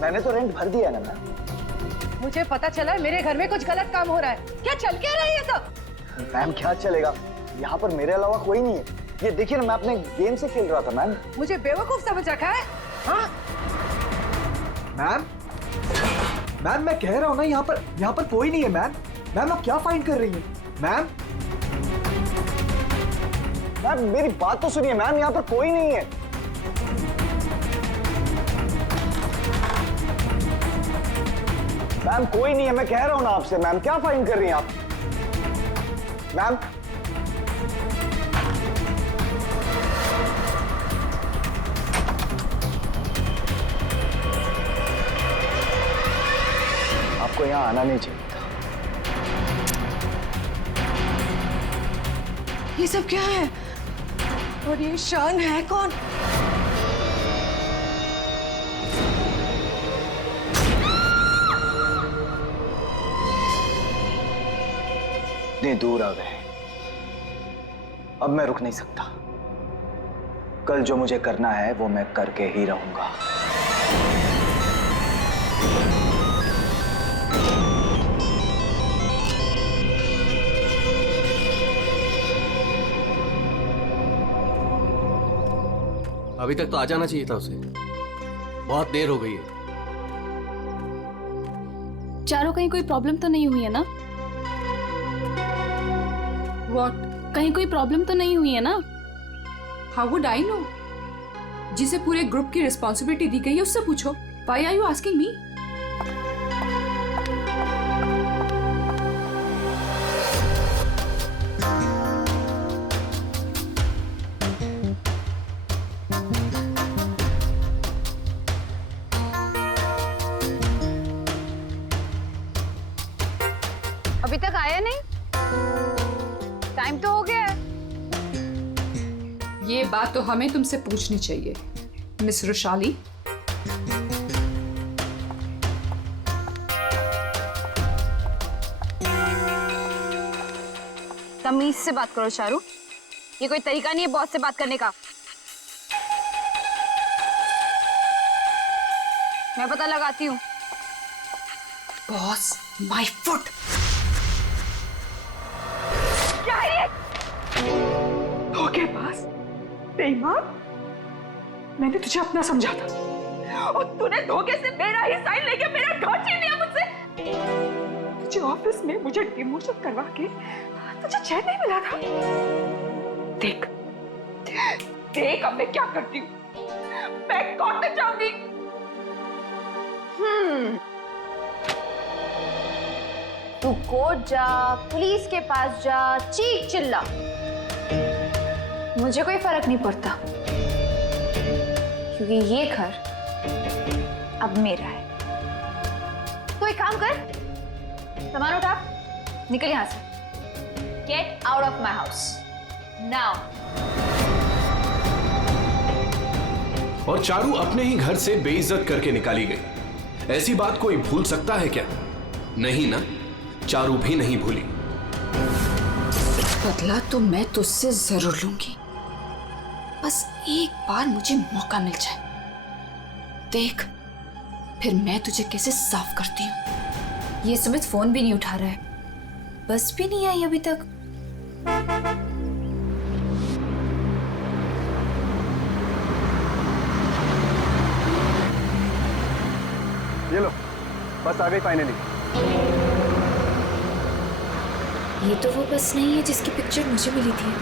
मैंने तो रेंट भर दिया ना मैम। मुझे पता चला है मेरे घर में कुछ गलत काम हो रहा है। क्या चल क्या रहा है ये सब? मैम क्या चलेगा, यहाँ पर मेरे अलावा कोई नहीं है। ये देखिए ना, मैं अपने गेम से खेल रहा था मैम। मुझे बेवकूफ समझ रखा है? हाँ? मैम मैं कह रहा हूँ ना, यहाँ पर कोई नहीं है मैम। मैम आप क्या फाइंड कर रही हैं? मैम मेरी बात तो सुनिए मैम, यहाँ पर कोई नहीं है। मैम कोई नहीं है, मैं कह रहा हूँ ना आपसे। मैम क्या फाइंड कर रही हैं आप? मैम आपको यहाँ आना नहीं चाहिए था। ये सब क्या है? और ये शान है कौन? इतनी दूर आ गए, अब मैं रुक नहीं सकता। कल जो मुझे करना है वो मैं करके ही रहूंगा। अभी तक तो आ जाना चाहिए था उसे, बहुत देर हो गई है। चारों कहीं कोई प्रॉब्लम तो नहीं हुई है ना? What? कहीं कोई प्रॉब्लम तो नहीं हुई है ना? How would I know? जिसे पूरे ग्रुप की रिस्पॉन्सिबिलिटी दी गई है उससे पूछो। Why are you asking me? अभी तक आया नहीं? टाइम तो हो गया है। ये बात तो हमें तुमसे पूछनी चाहिए, मिस रुशाली। तमीज से बात करो चारू, ये कोई तरीका नहीं है बॉस से बात करने का। मैं पता लगाती हूँ। Boss, my foot. क्या है ये? धोखेबाज, बेईमान। मैंने तुझे अपना समझा था और तूने धोखे से मेरा ही साइन लेके मेरा घर छीन लिया मुझसे। तुझे ऑफिस में मुझे डिमोशन करवा के तुझे चैन नहीं मिला था। देख देख अब मैं क्या करती हूँ। मैं कोर्ट में जाऊंगी। तू कोर्ट जा, पुलिस के पास जा, चीख चिल्ला, मुझे कोई फर्क नहीं पड़ता, क्योंकि ये घर अब मेरा है। तो एक काम कर, सामान उठा, निकल यहां से। Get out of my house now. और चारू अपने ही घर से बेइज्जत करके निकाली गई। ऐसी बात कोई भूल सकता है क्या? नहीं ना, चारू भी नहीं भूली। बदला तो मैं तुझसे जरूर लूंगी, बस एक बार मुझे मौका मिल जाए। देख फिर मैं तुझे कैसे साफ करती हूँ। ये सुमित फोन भी नहीं उठा रहा है, बस भी नहीं आई अभी तक। ये लो, बस आ गई फाइनली। ये तो वो बस नहीं है जिसकी पिक्चर मुझे मिली थी।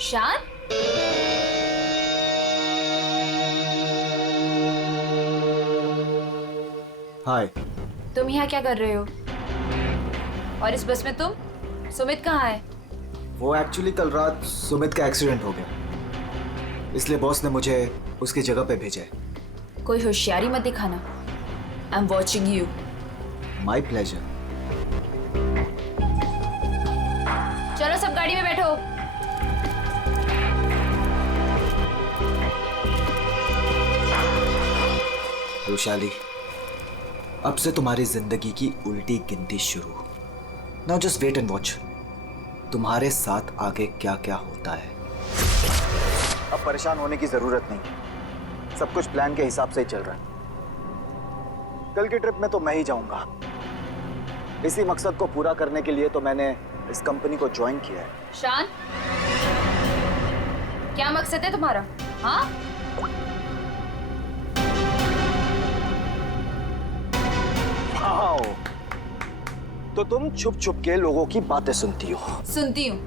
शान, हाय। तुम यहाँ क्या कर रहे हो? और इस बस में तुम? सुमित कहाँ है? वो एक्चुअली कल रात सुमित का एक्सीडेंट हो गया, इसलिए बॉस ने मुझे उसकी जगह पे भेजा है। कोई होशियारी मत दिखाना। I am watching you. My pleasure. चलो सब गाड़ी में बैठो। रुशाली, अब से तुम्हारी जिंदगी की उल्टी गिनती शुरू। Now just wait and watch तुम्हारे साथ आगे क्या क्या होता है। अब परेशान होने की जरूरत नहीं, सब कुछ प्लान के हिसाब से ही चल रहा है। कल की ट्रिप में तो मैं ही जाऊंगा। इसी मकसद को पूरा करने के लिए तो मैंने इस कंपनी को ज्वाइन किया है। शान, क्या मकसद है तुम्हारा? हाँ, वाओ, तो तुम छुप छुप के लोगों की बातें सुनती हो। सुनती हूँ,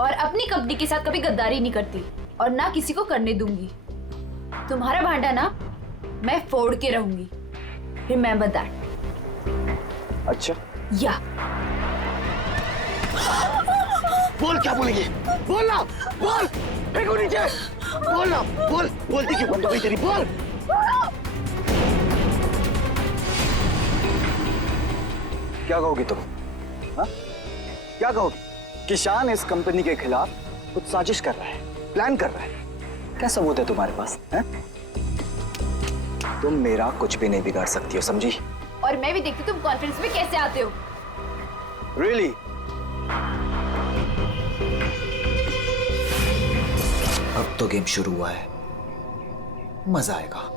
और अपनी कंपनी के साथ कभी गद्दारी नहीं करती और ना किसी को करने दूंगी। तुम्हारा भांडा ना मैं फोड़ के रहूंगी। Remember that. अच्छा, या बोल, क्या बोलेंगे? बोल ना, बोल, फेंको नीचे, बोल ना, बोल, बोलती क्यों बंद हो गई तेरी? बोल। क्या कहोगी तुम? हाँ? क्या कहोगी? कि शान इस कंपनी के खिलाफ कुछ साजिश कर रहा है, प्लान कर रहा है। क्या सबूत है तुम्हारे पास? है? तुम मेरा कुछ भी नहीं बिगाड़ सकती हो, समझी? और मैं भी देखती तुम कॉन्फ्रेंस में कैसे आते हो। Really? अब तो गेम शुरू हुआ है, मजा आएगा।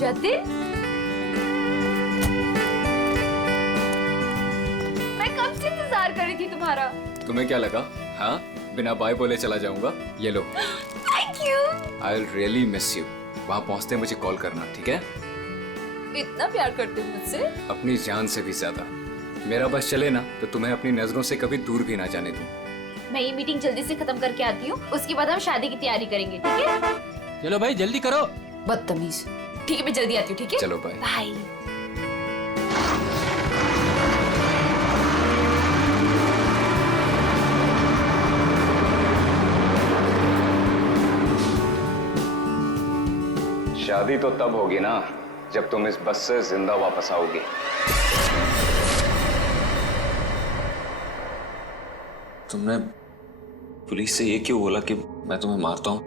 जतिन, मैं कब से इंतजार कर रही थी तुम्हारा। तुम्हें क्या लगा? हाँ, बिना बाय बोले चला जाऊंगा? ये लो। Thank you. I will really miss you. वहाँ पहुँचते मुझे कॉल करना, ठीक है? इतना प्यार करते हो मुझसे? अपनी जान से भी ज्यादा। मेरा बस चले ना तो तुम्हें अपनी नजरों से कभी दूर भी ना जाने दूं। मैं ये मीटिंग जल्दी से खत्म करके आती हूँ, उसके बाद हम शादी की तैयारी करेंगे, ठीक है? चलो भाई जल्दी करो। बदतमीज। ठीक है, मैं जल्दी आती हूँ, ठीक है? चलो बाय। बाय। शादी तो तब होगी ना जब तुम इस बस से जिंदा वापस आओगी। तुमने पुलिस से ये क्यों बोला कि मैं तुम्हें मारता हूँ?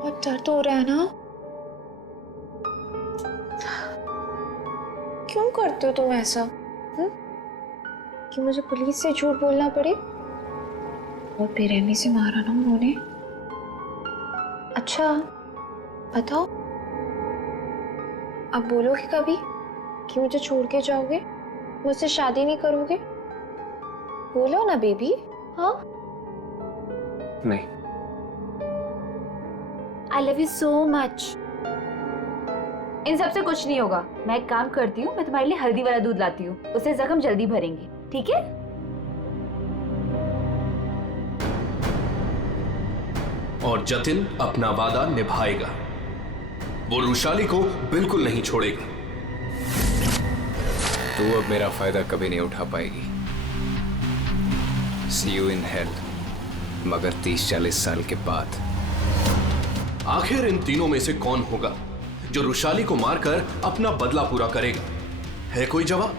बहुत दर्द हो रहा है ना? क्यों करते हो तुम ऐसा? कि मुझे पुलिस से झूठ बोलना पड़े? और बेरहमी से मारा ना उन्होंने। अच्छा बताओ, अब बोलोगे कभी कि मुझे छोड़ के जाओगे, मुझसे शादी नहीं करोगे? बोलो ना बेबी। हाँ, नहीं। I love you so much. इन सब से कुछ नहीं होगा। मैं एक काम करती हूँ, मैं तुम्हारे लिए हल्दी वाला दूध लाती हूँ, उससे जख्म जल्दी भरेंगे, ठीक है? और जतिन अपना वादा निभाएगा। वो रुशाली को बिल्कुल नहीं छोड़ेगा। तू अब मेरा फायदा कभी नहीं उठा पाएगी। See you in hell, मगर 30-40 साल के बाद। आखिर इन तीनों में से कौन होगा जो रुशाली को मारकर अपना बदला पूरा करेगा? है कोई जवाब?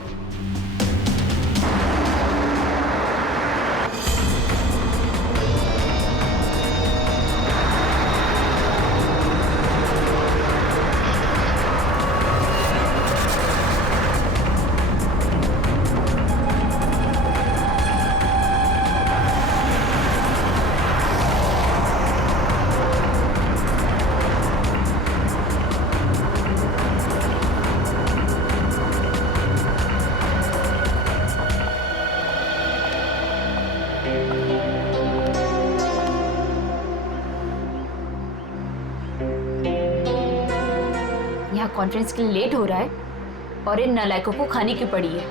यहाँ कॉन्फ्रेंस के लिए लेट हो रहा है और इन नालायकों को खाने की पड़ी है।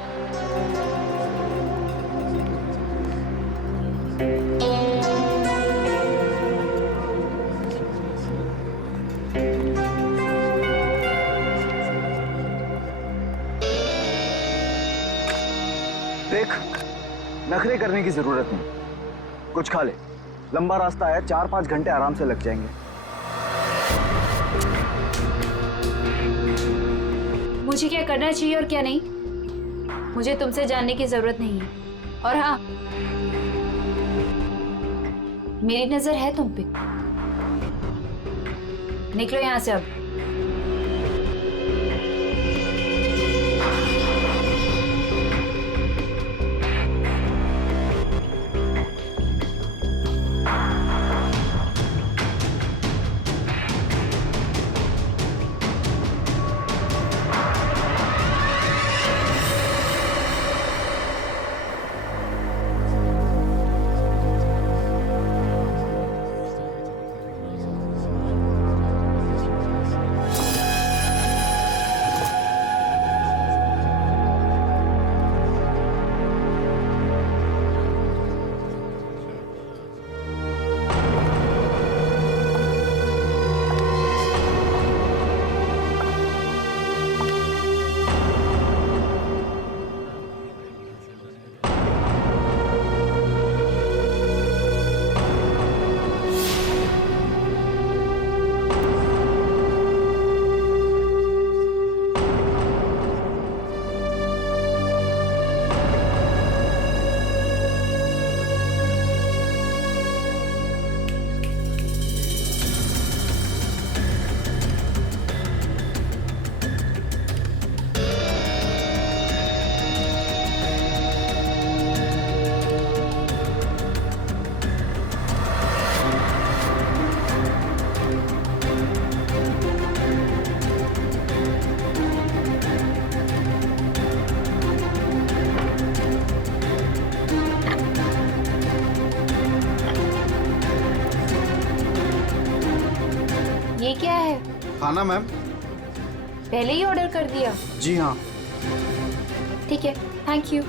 देख, नखरे करने की जरूरत नहीं, कुछ खा ले। लंबा रास्ता है, 4-5 घंटे आराम से लग जाएंगे। मुझे क्या करना चाहिए और क्या नहीं, मुझे तुमसे जानने की जरूरत नहीं है। और हाँ, मेरी नजर है तुम पे। निकलो यहां से अब। ये क्या है? खाना मैम। पहले ही ऑर्डर कर दिया? जी हाँ। ठीक है, थैंक यू।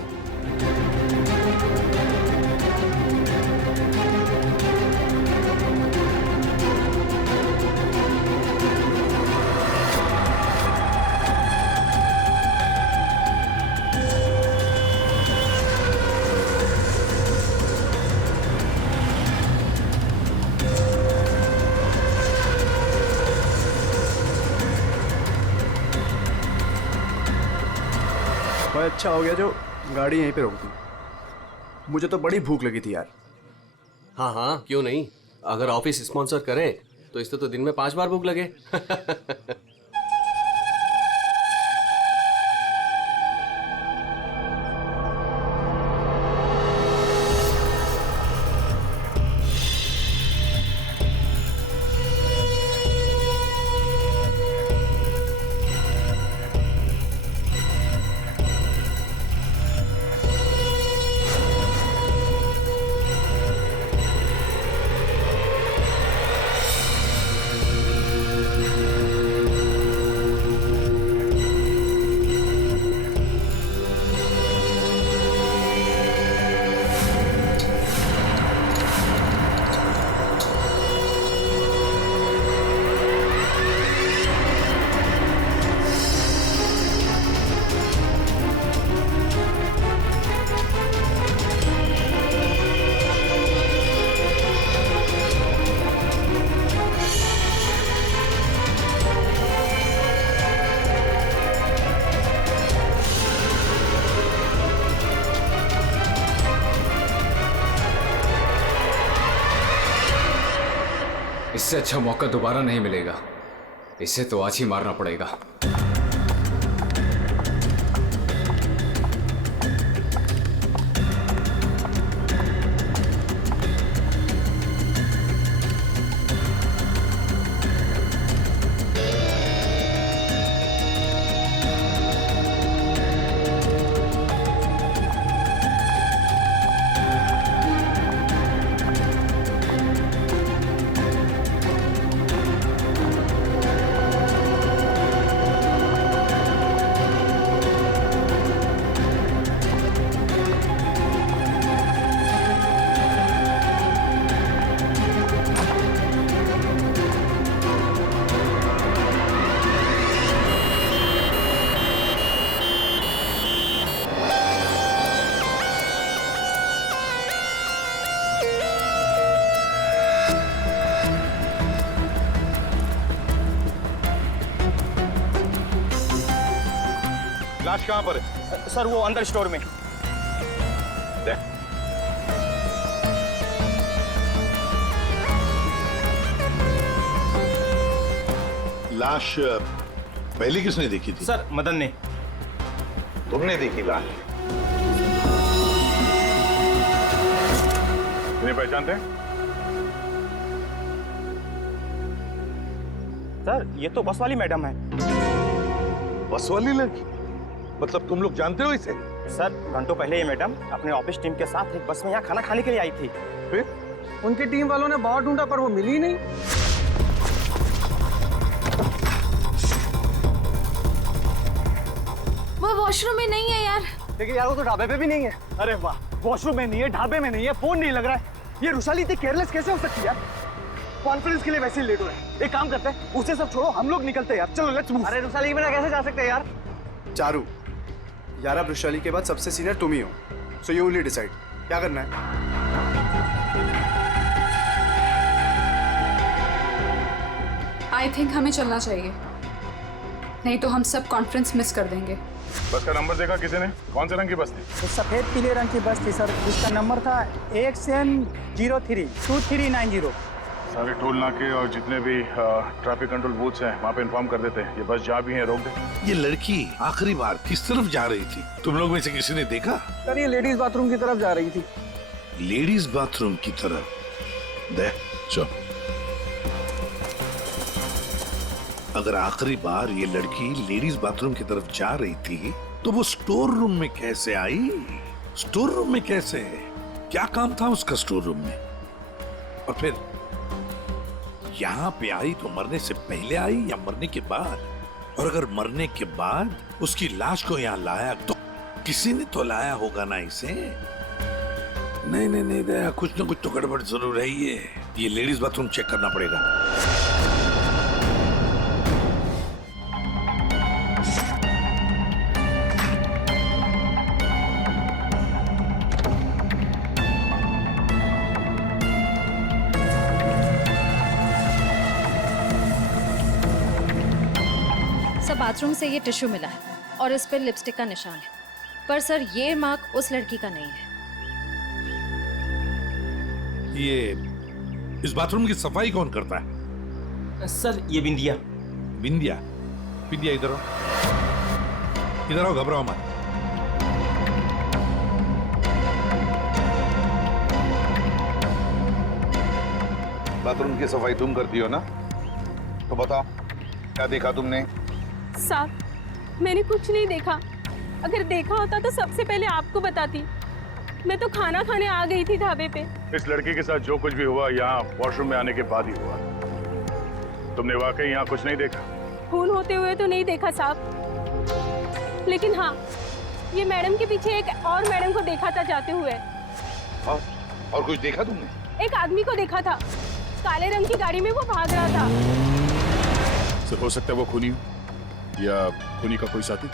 भाई अच्छा हो गया जो गाड़ी यहीं पे रोक दी। मुझे तो बड़ी भूख लगी थी यार। हाँ हाँ, क्यों नहीं। अगर ऑफिस स्पॉन्सर करे तो इससे तो दिन में 5 बार भूख लगे। इससे अच्छा मौका दोबारा नहीं मिलेगा। इसे तो आज ही मारना पड़ेगा। लाश कहाँ पर है? सर वो अंदर स्टोर में। दे। लाश पहले किसने देखी थी? सर मदन ने। तुमने देखी लाश? इन्हें पहचानते हैं? सर ये तो बस वाली मैडम है। बस वाली लड़की? मतलब तुम लोग जानते हो इसे? सर घंटों पहले ये मैडम अपने ऑफिस टीम के साथ एक बस में यहाँ खाना खाने के लिए आई थी। फिर? उनकी टीम वालों ने बहुत ढूंढा पर वो मिली ही नहीं। वो वॉशरूम में नहीं है यार। देखिए यार वो तो ढाबे पे भी नहीं है। अरे वाह, वॉशरूम में नहीं है, ढाबे में नहीं है, फोन नहीं लग रहा है। ये रुशाली इतनी केयरलेस कैसे हो सकती है यार? कॉन्फ्रेंस के लिए वैसे ही लेट हो रहे हैं। एक काम करते हैं, उसे सब छोड़ो, हम लोग निकलते हैं यार। चलो लेट्स मूव। अरे रुशाली के बिना कैसे जा सकते हैं यार? चारू, यार अब रुशाली के बाद सबसे सीनियर तुम ही हो, सो यू विल डिसाइड क्या करना है। आई थिंक हमें चलना चाहिए, नहीं तो हम सब कॉन्फ्रेंस मिस कर देंगे। बस का नंबर देखा किसी ने? कौन से रंग की बस थी? तो सफेद पीले रंग की बस थी सर, जिसका नंबर था XM032390। सारे टोल नाके और जितने भी ट्रैफिक कंट्रोल बूथ्स हैं वहाँ पे इन्फॉर्म कर देते हैं। ये बस जहाँ भी है रोक दे। ये लड़की आखिरी बार किस तरफ जा रही थी? तुम लोग में से किसी ने देखा? सर ये लेडीज बाथरूम की तरफ जा रही थी। लेडीज बाथरूम की तरफ? दे चलो। अगर आखिरी बार ये लड़की लेडीज बाथरूम की तरफ जा रही थी तो वो स्टोर रूम में कैसे आई? स्टोर रूम में कैसे? क्या काम था उसका स्टोर रूम में? और फिर यहाँ पे आई तो मरने से पहले आई या मरने के बाद? और अगर मरने के बाद उसकी लाश को यहाँ लाया तो किसी ने तो लाया होगा ना इसे? नहीं नहीं नहीं दया, कुछ ना कुछ तो गड़बड़ जरूर है। ये लेडीज बाथरूम चेक करना पड़ेगा। बाथरूम से ये टिश्यू मिला है और इस पर लिपस्टिक का निशान है, पर सर ये मार्क उस लड़की का नहीं है। ये इस बाथरूम की सफाई कौन करता है? सर ये बिंदिया। बिंदिया? बिंदिया इधर आओ, इधर आओ, घबराओ मत। बाथरूम की सफाई तुम करती हो ना? तो बताओ क्या देखा तुमने? साहब मैंने कुछ नहीं देखा। अगर देखा होता तो सबसे पहले आपको बताती। मैं तो खाना खाने आ गई थी ढाबे पे। इस लड़की के साथ जो कुछ भी हुआ यहाँ वॉशरूम में आने के बाद ही हुआ। तुमने वाकई यहाँ कुछ नहीं देखा? खून होते हुए तो नहीं देखा साहब, लेकिन हाँ ये मैडम के पीछे एक और मैडम को देखा था जाते हुए। और कुछ देखा तुमने? एक आदमी को देखा था, काले रंग की गाड़ी में वो भाग रहा था। सर हो सकता है वो खूनी हो या खूनी का कोई साथी।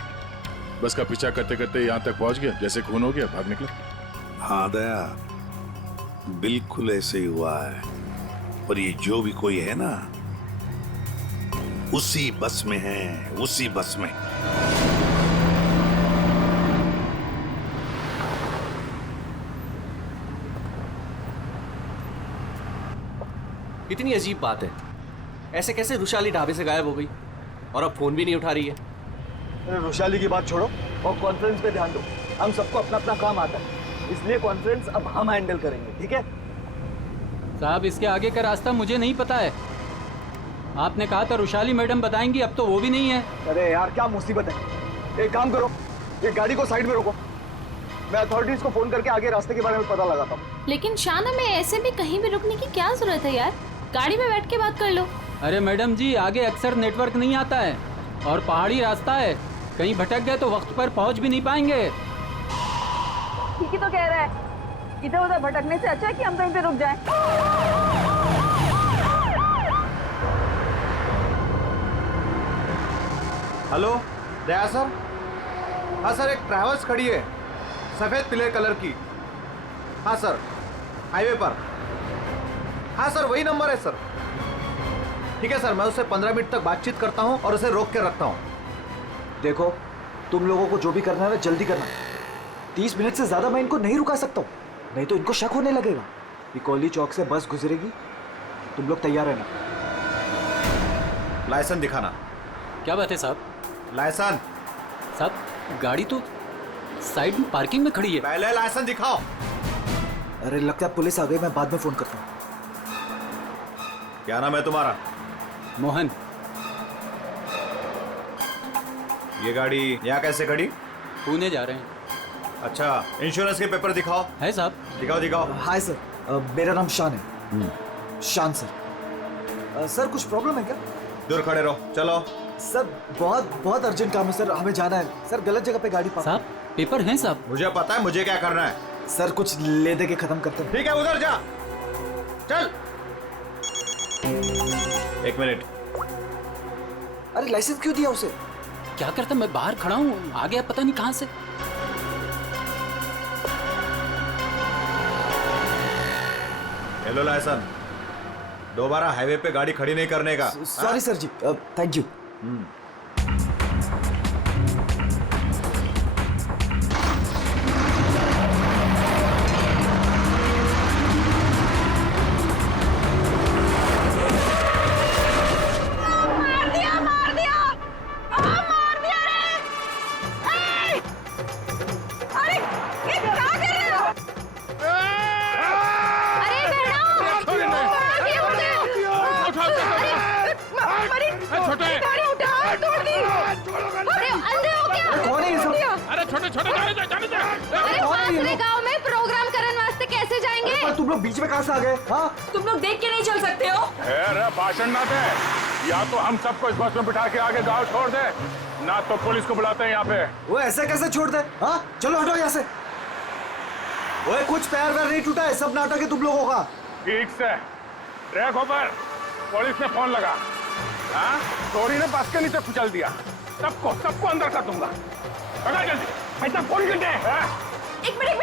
बस का पीछा करते करते यहाँ तक पहुँच गया, जैसे खून हो गया भाग निकला। हाँ दया, बिल्कुल ऐसे ही हुआ है। पर ये जो भी कोई है ना, उसी बस में है, उसी बस में। कितनी अजीब बात है, ऐसे कैसे रुशाली ढाबे से गायब हो गई और अब फोन भी नहीं उठा रही है? अरे रुशाली की बात छोड़ो और कॉन्फ्रेंस पे ध्यान दो। हम सबको अपना अपना काम आता है, इसलिए कॉन्फ्रेंस अब हम हैंडल करेंगे, ठीक है? साहब इसके आगे का रास्ता मुझे नहीं पता है। आपने कहा था रुशाली मैडम बताएंगी, अब तो वो भी नहीं है। अरे यार क्या मुसीबत है। एक काम करो, ये गाड़ी को साइड में रोको, मैं अथॉरिटीज को फोन करके आगे रास्ते के बारे में पता लगाता हूँ। लेकिन शाना में ऐसे भी कहीं भी रुकने की क्या जरूरत है यार? गाड़ी में बैठ के बात कर लो। अरे मैडम जी, आगे अक्सर नेटवर्क नहीं आता है और पहाड़ी रास्ता है, कहीं भटक गए तो वक्त पर पहुंच भी नहीं पाएंगे। ठीक ही तो कह रहा है, इधर उधर भटकने से अच्छा है कि हम कहीं पे रुक जाएं। हेलो दया सर? हाँ सर, एक ट्रैवल्स खड़ी है सफेद पीले कलर की। हाँ सर, हाईवे पर। हाँ सर वही नंबर है सर। ठीक है सर, मैं उससे 15 मिनट तक बातचीत करता हूँ और उसे रोक के रखता हूँ। देखो तुम लोगों को जो भी करना है ना जल्दी करना। 30 मिनट से ज्यादा मैं इनको नहीं रुका सकता हूँ, नहीं तो इनको शक होने लगेगा। पिकोली चौक से बस गुजरेगी, तुम लोग तैयार रहना। लाइसेंस दिखाना। क्या बात है साहब? लाइसेंस साहब गाड़ी तो साइड में पार्किंग में खड़ी है। पहले लाइसेंस दिखाओ। अरे लगता है पुलिस आ गई, मैं बाद में फोन करता हूँ। क्या नाम है तुम्हारा? मोहन। ये गाड़ी यहाँ कैसे खड़ी? पुणे जा रहे हैं। अच्छा, इंश्योरेंस के पेपर दिखाओ। है साहब। दिखाओ दिखाओ। हाय सर, मेरा नाम शान है। शान सर। सर कुछ प्रॉब्लम है क्या? दूर खड़े रहो, चलो। सर बहुत अर्जेंट काम है सर, हमें जाना है। सर गलत जगह पे गाड़ी पार्क। साहब पेपर हैं साहब। मुझे पता है मुझे क्या करना है। सर कुछ ले दे के खत्म करते हैं। ठीक है, उधर जा। चल। 1 मिनट। अरे लाइसेंस क्यों दिया उसे? क्या करता, मैं बाहर खड़ा हूँ, आ गया पता नहीं कहाँ से। हेलो लाइसेंस, दोबारा हाईवे पे गाड़ी खड़ी नहीं करने का। Sorry sir ji, thank you. गांव में प्रोग्राम करने वास्ते कैसे जाएंगे? पर तुम लोग बीच में कहां से आ गए? हाँ? तुम लोग देख के नहीं चल सकते हो? अरे भाषण ना दे, या तो हम सबको इस बस में बिठा के आगे गांव छोड़ दे, ना तो पुलिस को बुलाते हैं यहाँ पे। वो ऐसे कैसे छोड़ दे? हाँ चलो हटो यहाँ से। ओए कुछ पैर वैर नहीं टूटा है, सब नाटक है तुम लोगों का। ठीक से ट्रैक ऊपर, पुलिस ने फोन लगा। हाँ चोरी ने बस के नीचे कुचल दिया, सबको अंदर कर दूंगा। पकड़ जल्दी, ऐसा फोन कर दे। एक मिनट।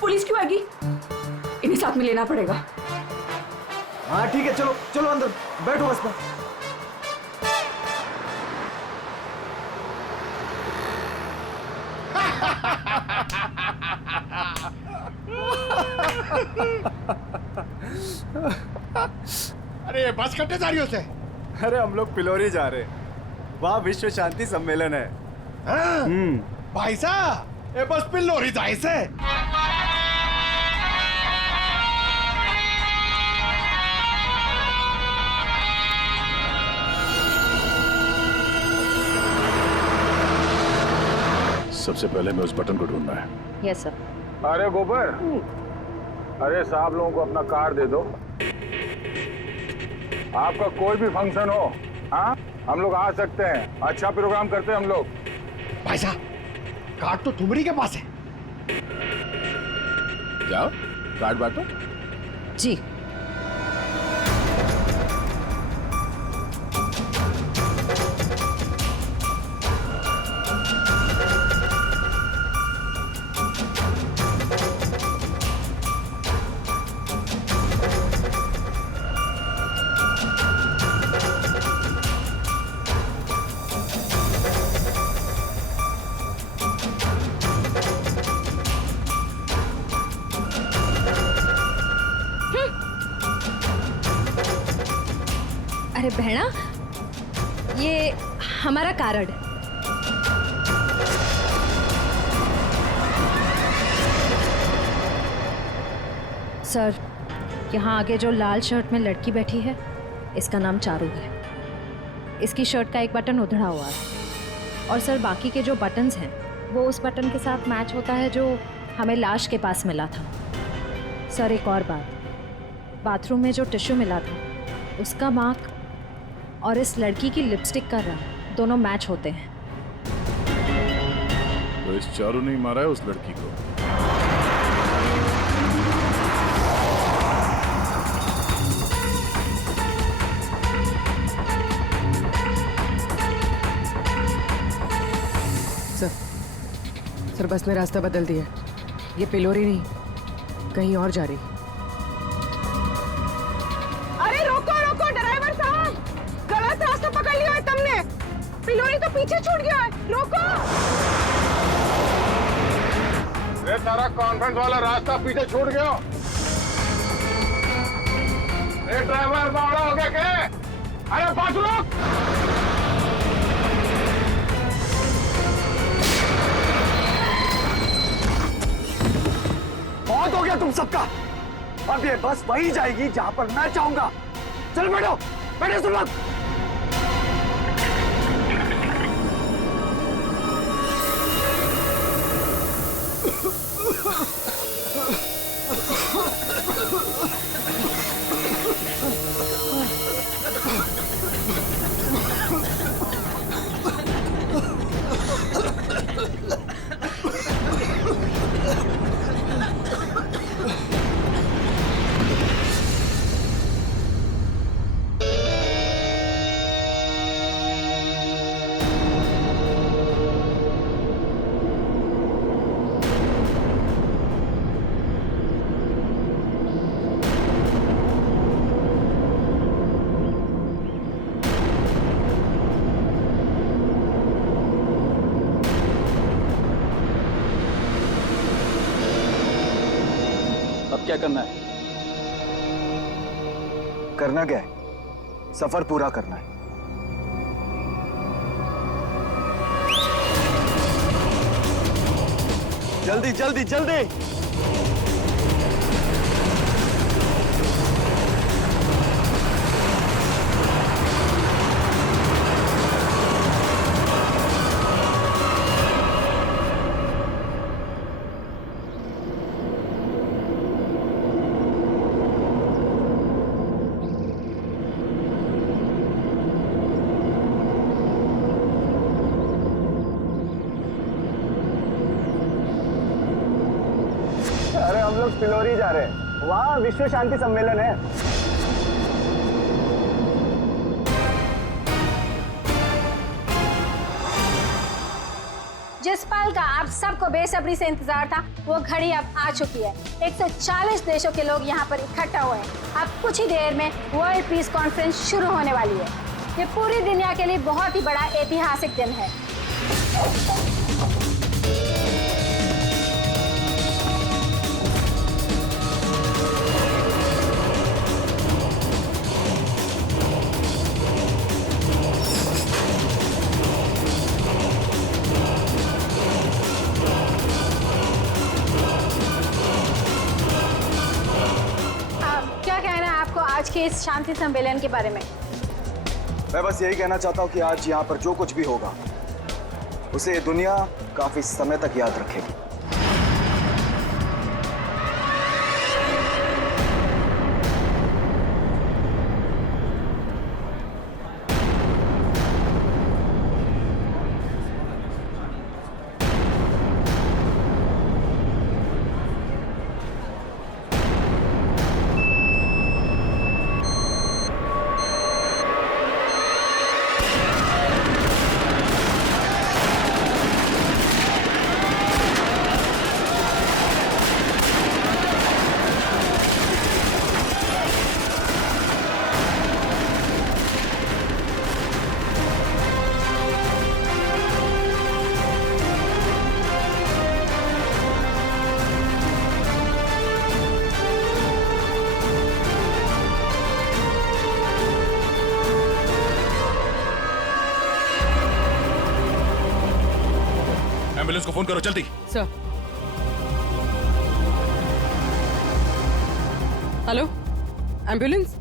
पुलिस क्यों आएगी? इन्हें साथ में लेना पड़ेगा। हाँ ठीक है, चलो चलो अंदर बैठो बस में। अरे बस कट्टे जा रही हो से? अरे हम लोग पिलोरी जा रहे हैं, वहाँ विश्व शांति सम्मेलन है। भाई साहब ये बस पिलोरी जाए से। सबसे पहले हमें उस बटन को ढूंढना है। Yes sir. अरे गोबर, अरे साहब लोगों को अपना कार्ड दे दो। आपका कोई भी फंक्शन हो, हाँ हम लोग आ सकते हैं। अच्छा प्रोग्राम करते हैं हम लोग। भाई साहब कार्ड तो तुम्हारी के पास है। जाओ कार्ड बांटो। जी। अरे बहना, ये हमारा कार्ड है। सर, यहाँ आगे जो लाल शर्ट में लड़की बैठी है, इसका नाम चारू है। इसकी शर्ट का एक बटन उधड़ा हुआ है और सर बाकी के जो बटन्स हैं वो उस बटन के साथ मैच होता है जो हमें लाश के पास मिला था। सर एक और बात, बाथरूम में जो टिश्यू मिला था उसका मार्क और इस लड़की की लिपस्टिक का रंग दोनों मैच होते हैं। तो इस चारू ने मारा है उस लड़की को। सर बस ने रास्ता बदल दिया, ये पिलोरी नहीं कहीं और जा रही। अरे रोको रोको ड्राइवर साहब, गलत रास्ता पकड़ लिया है तुमने। पिलोरी तो पीछे छूट गया है, रोको। ये तारा कॉन्फ्रेंस वाला रास्ता पीछे छूट गया। ये ड्राइवर बावड़ा हो गया क्या? अरे पास रोक। बहुत हो गया तुम सबका। अब ये बस वही जाएगी जहां पर मैं चाहूंगा। चल बैठो, बैठो सुन मत। अब क्या करना है? करना क्या है? सफर पूरा करना है। जल्दी जल्दी जल्दी। अरे हम लोग पिलोरी जा रहे हैं, वहाँ विश्व शांति सम्मेलन है। जिस पल का आप सबको बेसब्री से इंतजार था, वो घड़ी अब आ चुकी है। 140 देशों के लोग यहाँ पर इकट्ठा हुए हैं। अब कुछ ही देर में वर्ल्ड पीस कॉन्फ्रेंस शुरू होने वाली है। ये पूरी दुनिया के लिए बहुत ही बड़ा ऐतिहासिक दिन है। आज के इस शांति सम्मेलन के बारे में मैं बस यही कहना चाहता हूँ कि आज यहाँ पर जो कुछ भी होगा उसे दुनिया काफी समय तक याद रखेगी। एम्बुलेंस को फोन करो जल्दी। सर। Hello, ambulance.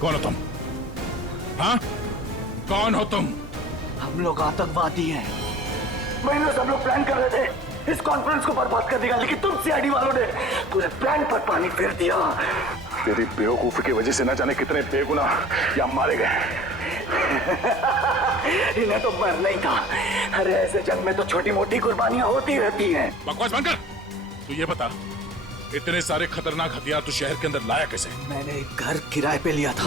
कौन हो तुम? हाँ, कौन हो तुम? हम लोग आतंकवादी हैं। महीनों से हम लोग प्लान कर रहे थे इस कॉन्फ्रेंस को बर्बाद कर देगा, लेकिन तुम सीआईडी वालों ने पूरे प्लान पर पानी फेर दिया। तेरी बेवकूफी की वजह से न जाने कितने बेगुनाह यहाँ मारे गए। इन्हें तो मरना ही था। अरे ऐसे जंग में तो छोटी मोटी कुर्बानियां होती रहती हैं। बकवास बंद कर। तू ये बता, इतने सारे खतरनाक हथियार तू शहर के अंदर लाया कैसे? मैंने एक घर किराए पे लिया था,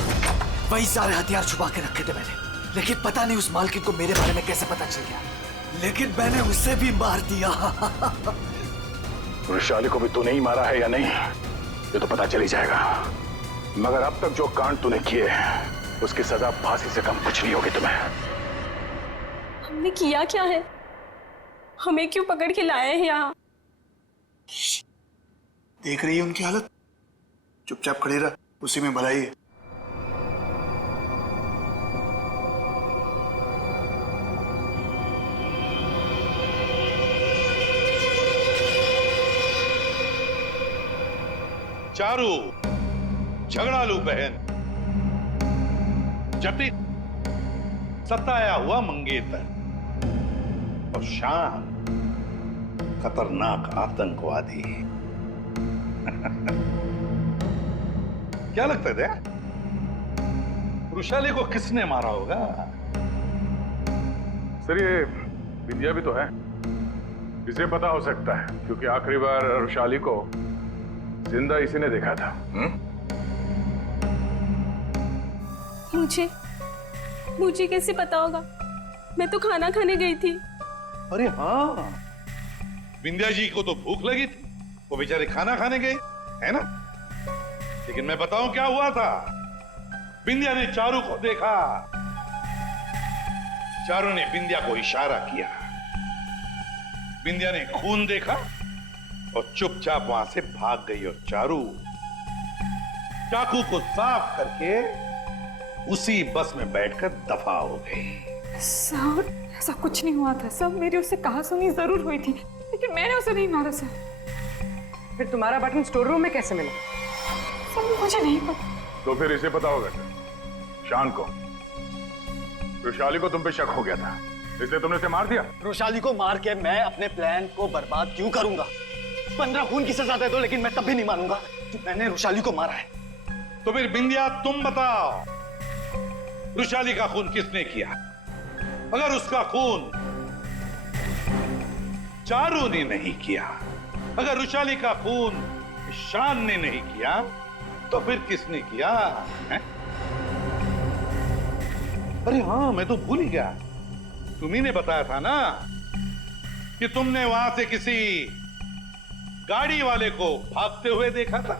वही सारे हथियार छुपा के रखे थे मैंने। लेकिन पता नहीं उस मालकिन को मेरे बारे में कैसे पता चल गया, लेकिन मैंने उसे भी मार दिया। वैशाली को भी तूने ही मारा है या नहीं, ये तो पता चल ही जाएगा। मगर अब तक जो कांड तूने किए उसकी सजा फांसी से कम कुछ नहीं होगी तुम्हें। हमने किया क्या है? हमें क्यों पकड़ के लाए हैं यहाँ? देख रही है उनकी हालत, चुपचाप खड़ी रह, उसी में भलाई है। चारू झगड़ालू बहन, जटिल सताया हुआ मंगेतर और शान खतरनाक आतंकवादी। क्या लगता है वृषाली को किसने मारा होगा? सर ये विद्या भी तो है, इसे पता हो सकता है क्योंकि आखिरी बार वृषाली को जिंदा इसी ने देखा था। मुझे कैसे पता होगा? मैं तो खाना खाने गई थी। अरे हाँ, विंध्या जी को तो भूख लगी थी, वो बेचारे खाना खाने गए, है ना? लेकिन मैं बताऊं क्या हुआ था। विंध्या ने चारू को देखा, चारू ने विंध्या को इशारा किया, विंध्या ने खून देखा और चुपचाप वहां से भाग गई और चारू चाकू को साफ करके उसी बस में बैठकर दफा हो गई। सर ऐसा कुछ नहीं हुआ था सर, मेरी उससे कहासुनी जरूर हुई थी, लेकिन मैंने उसे नहीं मारा सर। फिर तुम्हारा बटन स्टोर रूम में कैसे मिला? सर मुझे नहीं पता। तो फिर इसे पता होगा शान को, वृषाली को तुम पे शक हो गया था, इसलिए तुमने उसे मार दिया। वृषाली को मार के मैं अपने प्लान को बर्बाद क्यों करूंगा? 15 खून की सजा दे दो, लेकिन मैं तब भी नहीं मानूंगा कि मैंने वृषाली को मारा है। तो फिर बिंदिया तुम बताओ, वृषाली का खून किसने किया? अगर उसका खून चारू ने नहीं किया, अगर वृषाली का खून शान ने नहीं किया, तो फिर किसने किया है? अरे हाँ, मैं तो भूल ही गया, तुम्ही ने बताया था ना कि तुमने वहां से किसी गाड़ी वाले को भागते हुए देखा था।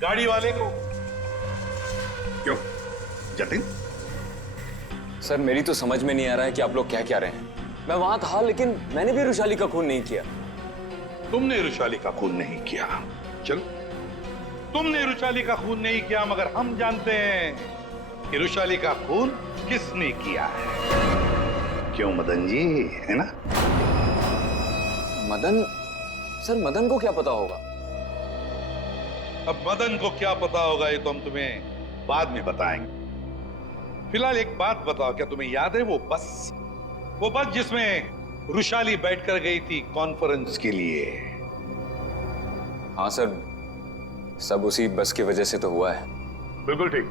गाड़ी वाले को क्यों जतिन? सर मेरी तो समझ में नहीं आ रहा है कि आप लोग क्या कह रहे हैं। मैं वहां था लेकिन मैंने भी वृषाली का खून नहीं किया। तुमने वृषाली का खून नहीं किया, चलो तुमने वृषाली का खून नहीं किया, मगर हम जानते हैं कि वृषाली का खून किसने किया है। क्यों मदन जी, है ना? मदन? सर मदन को क्या पता होगा? अब मदन को क्या पता होगा ये तो हम तुम्हें बाद में बताएंगे। फिलहाल एक बात बताओ, क्या तुम्हें याद है वो बस जिसमें वृषाली बैठकर गई थी कॉन्फ्रेंस के लिए? हाँ सर, सब उसी बस की वजह से तो हुआ है। बिल्कुल ठीक,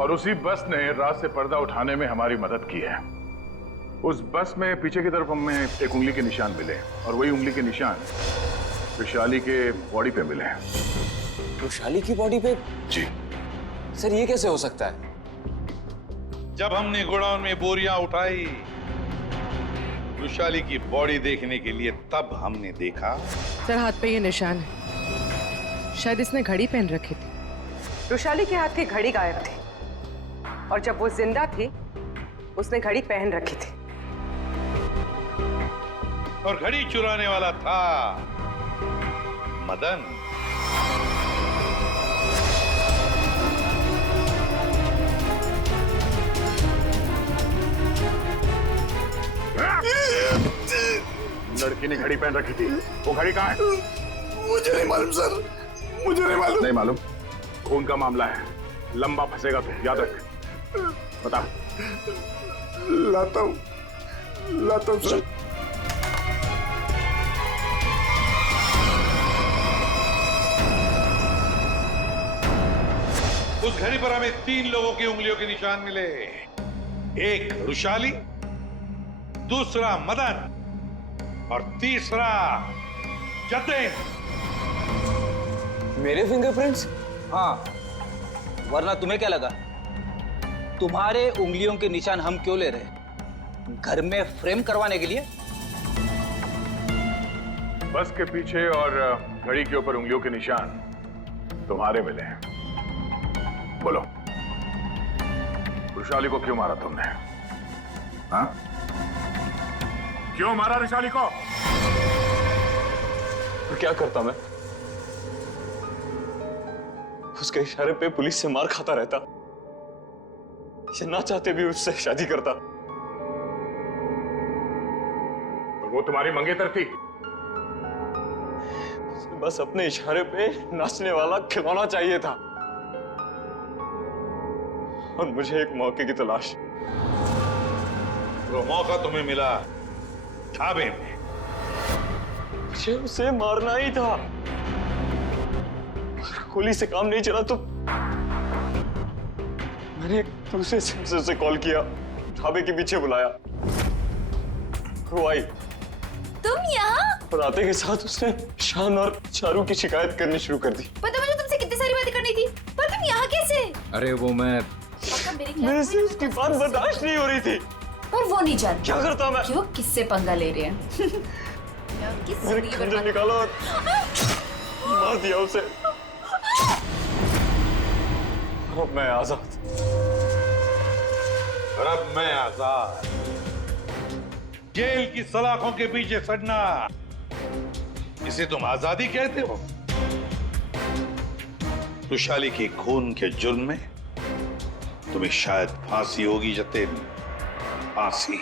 और उसी बस ने रात से पर्दा उठाने में हमारी मदद की है। उस बस में पीछे की तरफ हमें एक उंगली के निशान मिले, और वही उंगली के निशान वृषाली के बॉडी पे मिले। वृषाली की बॉडी पे? जी सर, ये कैसे हो सकता है? जब हमने गोडाउन में बोरियां उठाई वृषाली की बॉडी देखने के लिए, तब हमने देखा। सर हाथ पे ये निशान है, शायद इसने घड़ी पहन रखी थी। वृषाली के हाथ की घड़ी गायब थी, और जब वो जिंदा थी उसने घड़ी पहन रखी थी। और घड़ी चुराने वाला था मदन। लड़की ने घड़ी पहन रखी थी, वो घड़ी कहाँ है? मुझे नहीं मालूम सर, मुझे नहीं मालूम। नहीं मालूम? खून का मामला है, लंबा फंसेगा तू, याद रख। बता। लाता हूं सर। उस घड़ी पर हमें 3 लोगों की उंगलियों के निशान मिले। एक रुशाली, दूसरा मदन और तीसरा जतिन। मेरे फिंगरप्रिंट्स? हाँ, वरना तुम्हें क्या लगा तुम्हारे उंगलियों के निशान हम क्यों ले रहे? घर में फ्रेम करवाने के लिए? बस के पीछे और घड़ी के ऊपर उंगलियों के निशान तुम्हारे मिले हैं। बोलो, रुशाली को क्यों मारा तुमने? हाँ? क्यों मारा रुशाली को? तो क्या करता मैं? उसके इशारे पे पुलिस से मार खाता रहता, या ना चाहते भी उससे शादी करता। तो वो तुम्हारी मंगेतर थी? बस अपने इशारे पे नाचने वाला खिलौना चाहिए था, और मुझे एक मौके की तलाश। वो मौका तुम्हें मिला ढाबे में। मुझे उसे मारना ही था। गोली से काम नहीं चला तो मैंने एक दूसरे सेंसर से कॉल किया, ढाबे के पीछे बुलाया। वो आई। तुम यहाँ? और आते के साथ उसने शान और चारू की शिकायत करनी शुरू कर दी। पता मुझे तुमसे कितनी सारी बातें करनी थी, पर तुम यहाँ कैसे? अरे वो मेरे से उसकी बात बर्दाश्त नहीं हो रही थी। पर वो नहीं जानता क्या करता मैं? कि वो किससे पंगा ले रहे हैं। मैंने खंजर निकाला और मार दिया उसे। अब मैं आजाद। और अब मैं आजाद। जेल की सलाखों के पीछे सड़ना, इसे तुम आजादी कहते हो? रुशाली के खून के जुर्म में तुम्हें शायद फांसी होगी जतिन, फांसी।